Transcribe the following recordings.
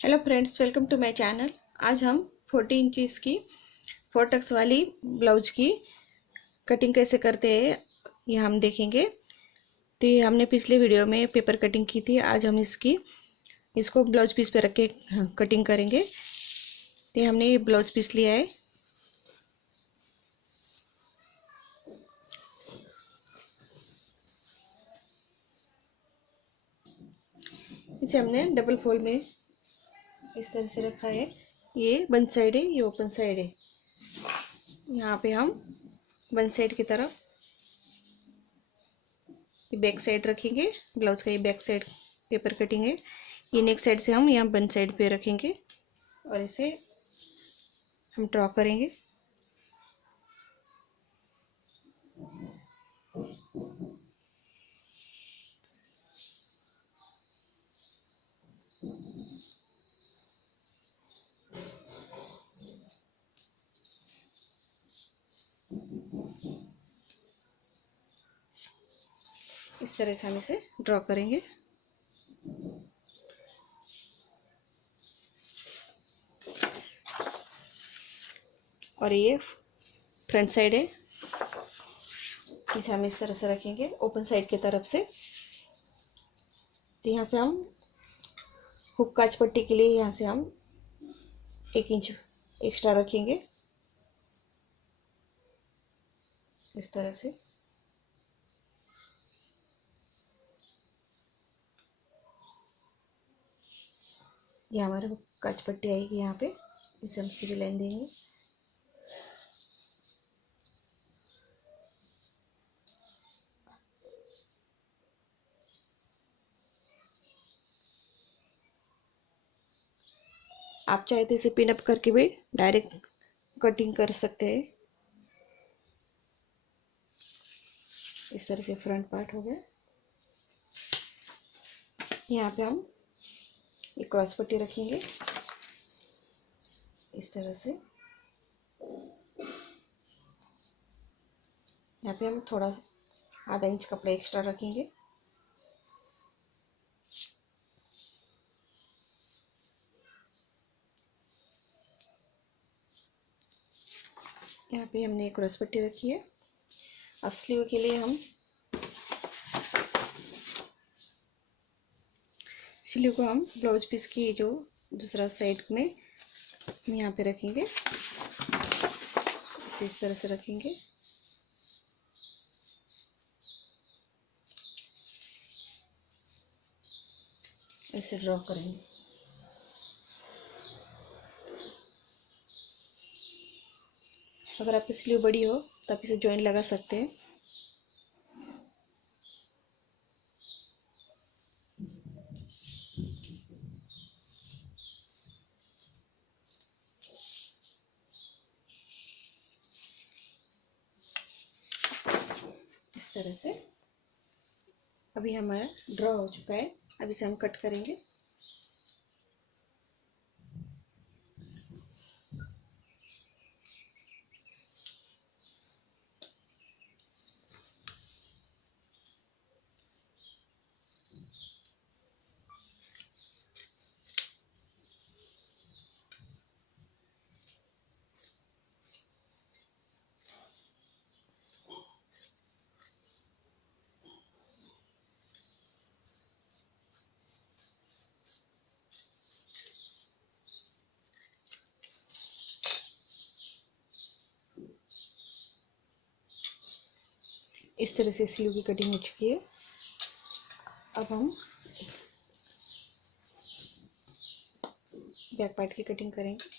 Hello friends, welcome to my channel. आज हम 40 inches की 4 टक्स वाली ब्लाउज की कटिंग कैसे करते हैं ये हम देखेंगे। तो ये हमने पिछले वीडियो में पेपर कटिंग की थी। आज हम इसको ब्लाउज पीस पे रख के कटिंग करेंगे। तो हमने ये ब्लाउज पीस लिया है। इसे हमने डबल फोल्ड में इस तरह से रखा है। ये वन साइड है, ये ओपन साइड है। यहाँ पे हम वन साइड की तरफ ये बैक साइड रखेंगे। ब्लाउज का ये बैक साइड पेपर कटिंग है। ये नेक साइड से हम यहाँ वन साइड पे रखेंगे और इसे हम ड्रॉ करेंगे। इस तरह से हम इसे ड्रॉ करेंगे। और ये फ्रंट साइड है, इसे हम इस तरह से रखेंगे ओपन साइड की तरफ से। तो यहाँ से हम हुक काज पट्टी के लिए यहाँ से हम 1 इंच एक्स्ट्रा रखेंगे इस तरह से। ये हमारे हुक काज पट्टी आएगी यहाँ पे, इसे हम सीधी लाइन देंगे। आप चाहे तो इसे पिन अप करके भी डायरेक्ट कटिंग कर सकते हैं। इस तरह से फ्रंट पार्ट हो गया। यहाँ पे हम एक क्रॉस पट्टी रखेंगे इस तरह से। यहाँ पे हम थोड़ा आधा इंच कपड़ा एक्स्ट्रा रखेंगे। यहाँ पे हमने एक क्रॉस पट्टी रखी है। अब स्लीव के लिए हम स्लीव को हम ब्लाउज पीस की जो दूसरा साइड में यहाँ पे रखेंगे। इस तरह से रखेंगे। ऐसे ड्रॉ करेंगे। अगर आपकी स्लीव बड़ी हो तो आप इसे जॉइंट लगा सकते हैं। इस तरह से अभी हमारा ड्रॉ हो चुका है। अब इसे हम कट करेंगे। इस तरह से स्लीव की कटिंग हो चुकी है। अब हम बैक पार्ट की कटिंग करेंगे।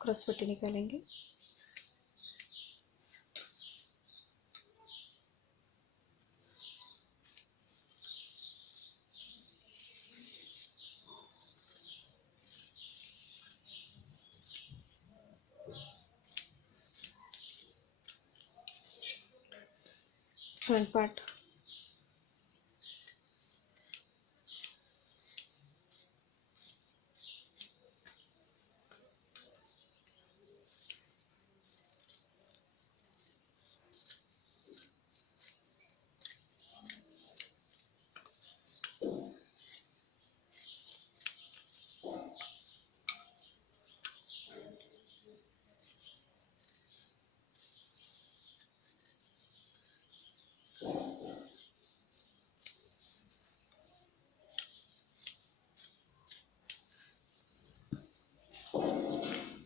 क्रॉस पट्टी निकालेंगे। Front part.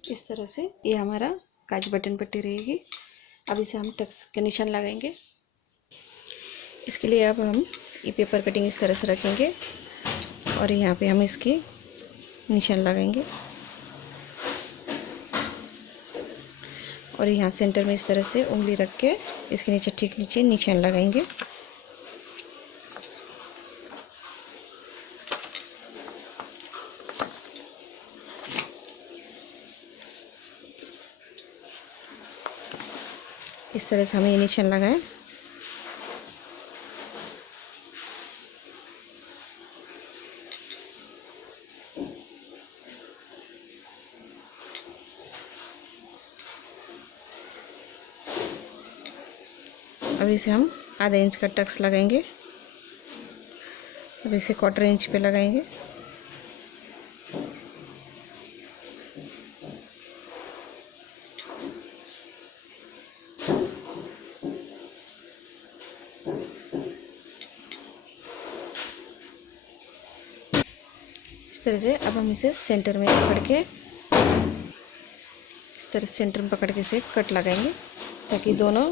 इस तरह से ये हमारा काज बटन पट्टी रहेगी। अब इसे हम टक्स के निशान लगाएंगे। इसके लिए अब हम ये पेपर कटिंग इस तरह से रखेंगे और यहाँ पे हम इसके निशान लगाएंगे और यहाँ सेंटर में इस तरह से उंगली रख के इसके नीचे ठीक नीचे निशान लगाएंगे। इस तरह से हमें ये निशान लगाए। अब इसे हम आधा इंच का टक्स लगाएंगे। अब इसे 1/4 इंच पे लगाएंगे। इस तरह से अब हम इसे सेंटर में पकड़ के इस तरह सेंटर में पकड़ के इसे कट लगाएंगे ताकि दोनों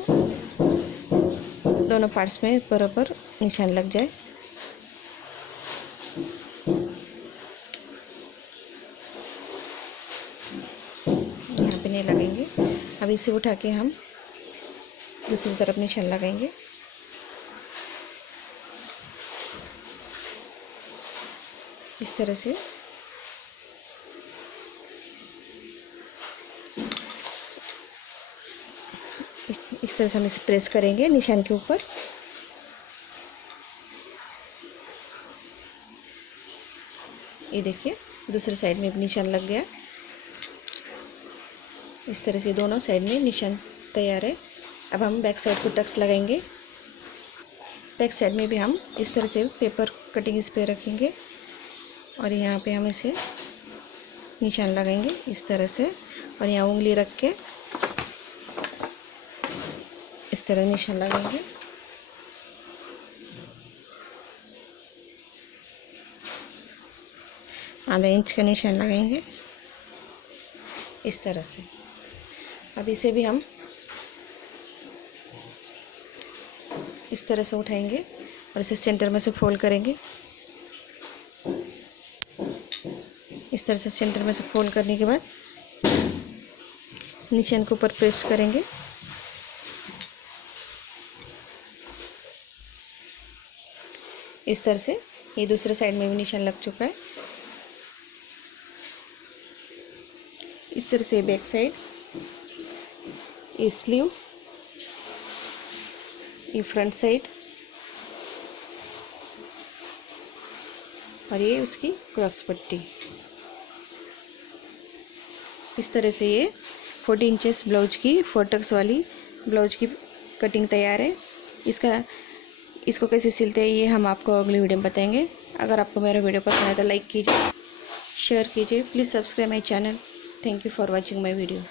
पार्ट्स में बराबर निशान लग जाए। यहाँ पे नहीं लगाएंगे। अब इसे उठा के हम दूसरी तरफ निशान लगाएंगे। इस तरह से इस तरह से हम इसे प्रेस करेंगे निशान के ऊपर। ये देखिए दूसरे साइड में भी निशान लग गया। इस तरह से दोनों साइड में निशान तैयार है। अब हम बैक साइड को टक्स लगाएंगे। बैक साइड में भी हम इस तरह से पेपर कटिंग इस पे रखेंगे और यहाँ पे हम इसे निशान लगाएंगे इस तरह से और यहाँ उंगली रख के इस तरह निशान लगाएंगे। आधा इंच का निशान लगाएंगे इस तरह से। अब इसे भी हम इस तरह से उठाएंगे और इसे सेंटर में से फोल्ड करेंगे। इस तरह से सेंटर में से फोल्ड करने के बाद निशान के ऊपर प्रेस करेंगे। इस तरह से ये दूसरे साइड में भी निशान लग चुका है। इस तरह से बैक साइड, ये स्लीव, ये फ्रंट साइड और ये उसकी क्रॉस पट्टी। इस तरह से ये 40 इंचेस ब्लाउज की 4 टक्स वाली ब्लाउज की कटिंग तैयार है। इसको कैसे सिलते हैं ये हम आपको अगली वीडियो में बताएंगे। अगर आपको मेरा वीडियो पसंद आए तो लाइक कीजिए, शेयर कीजिए, please subscribe my channel. Thank you for watching my video.